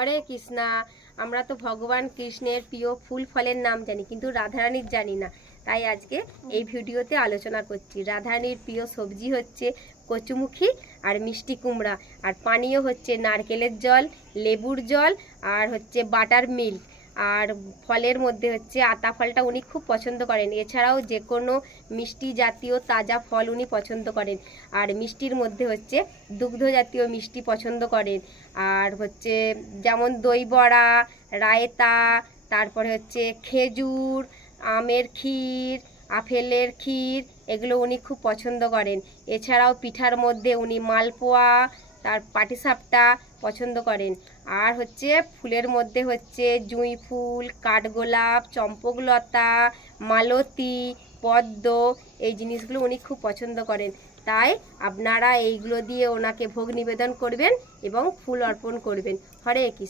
হরে কৃষ্ণা। আমরা তো ভগবান কৃষ্ণের প্রিয় ফুল ফলের নাম জানি, কিন্তু রাধারানীর জানি না। তাই আজকে এই ভিডিওতে আলোচনা করছি। রাধারানীর প্রিয় সবজি হচ্ছে কচুমুখী আর মিষ্টি কুমড়া, আর পানীয় হচ্ছে নারকেলের জল, লেবুর জল, আর হচ্ছে বাটার মিল্ক। আর ফলের মধ্যে হচ্ছে আতা ফলটা উনি খুব পছন্দ করেন। এছাড়াও যে কোনো মিষ্টি জাতীয় তাজা ফল উনি পছন্দ করেন। আর মিষ্টির মধ্যে হচ্ছে দুগ্ধ জাতীয় মিষ্টি পছন্দ করেন। আর হচ্ছে যেমন দই বড়া, রায়তা, তারপরে হচ্ছে খেজুর, আমের ক্ষীর, আপেলের ক্ষীর, এগুলো উনি খুব পছন্দ করেন। এছাড়াও পিঠার মধ্যে উনি মালপোয়া, তার পাটিসাপটা পছন্দ করেন। আর হচ্ছে ফুলের মধ্যে হচ্ছে জুঁই ফুল, কাঠগোলাপ, চম্পকলতা, মালতী, পদ্ম, এই জিনিসগুলো উনি খুব পছন্দ করেন। তাই আপনারা এইগুলো দিয়ে ওনাকে ভোগ নিবেদন করবেন এবং ফুল অর্পণ করবেন। হরে কৃষ্ণ।